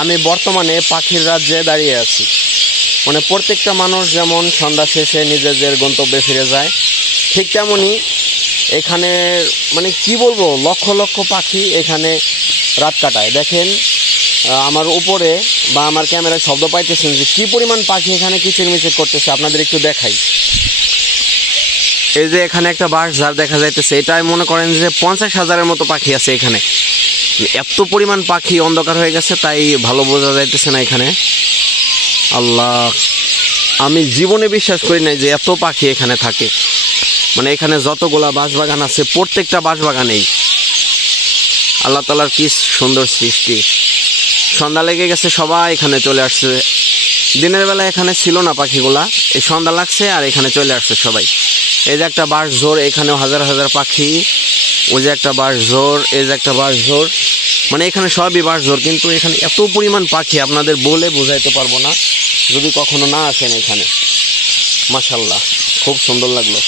আমি বর্তমানে পাখির রাজ্যে দাঁড়িয়ে আছি। মানে প্রত্যেকটা মানুষ যেমন সন্ধ্যা শেষে নিজেদের গন্তব্যে ফিরে যায়, ঠিক তেমনই এখানে মানে কি বলবো, লক্ষ লক্ষ পাখি এখানে রাত কাটায়। দেখেন আমার উপরে বা আমার ক্যামেরায় শব্দ পাইতেছেন যে কী পরিমাণ পাখি এখানে কিচিরমিচির করতেছে। আপনাদের একটু দেখাই। এই যে এখানে একটা বাঁশঝাড় দেখা যাইতেছে, এটাই মনে করেন যে 50,000-এর মতো পাখি আছে এখানে। এত পরিমাণ পাখি, অন্ধকার হয়ে গেছে তাই ভালো বোঝা যাইতেছে না এখানে। আল্লাহ, আমি জীবনে বিশ্বাস করি নাই যে এত পাখি এখানে থাকে। মানে এখানে যতগুলা বাঁশবাগান আছে প্রত্যেকটা বাঁশবাগানেই আল্লাহ তাআলার কি সুন্দর সৃষ্টি। সন্ধ্যা লেগে গেছে, সবাই এখানে চলে আসছে। দিনের বেলা এখানে ছিল না পাখিগুলা, এই সন্ধ্যা লাগছে আর এখানে চলে আসছে সবাই। এই যে একটা বাঁশঝোড়, এখানেও হাজার হাজার পাখি। ওই যে একটা বাঁশঝোড়, এই যে একটা বাঁশঝোড়, মানে এখানে সবই বাঁশঝোড়। কিন্তু এখানে এত পরিমাণ পাখি আপনাদের বলে বোঝাইতে পারবো না যদি কখনো না আসেন এখানে। মাশাআল্লাহ, খুব সুন্দর লাগলো।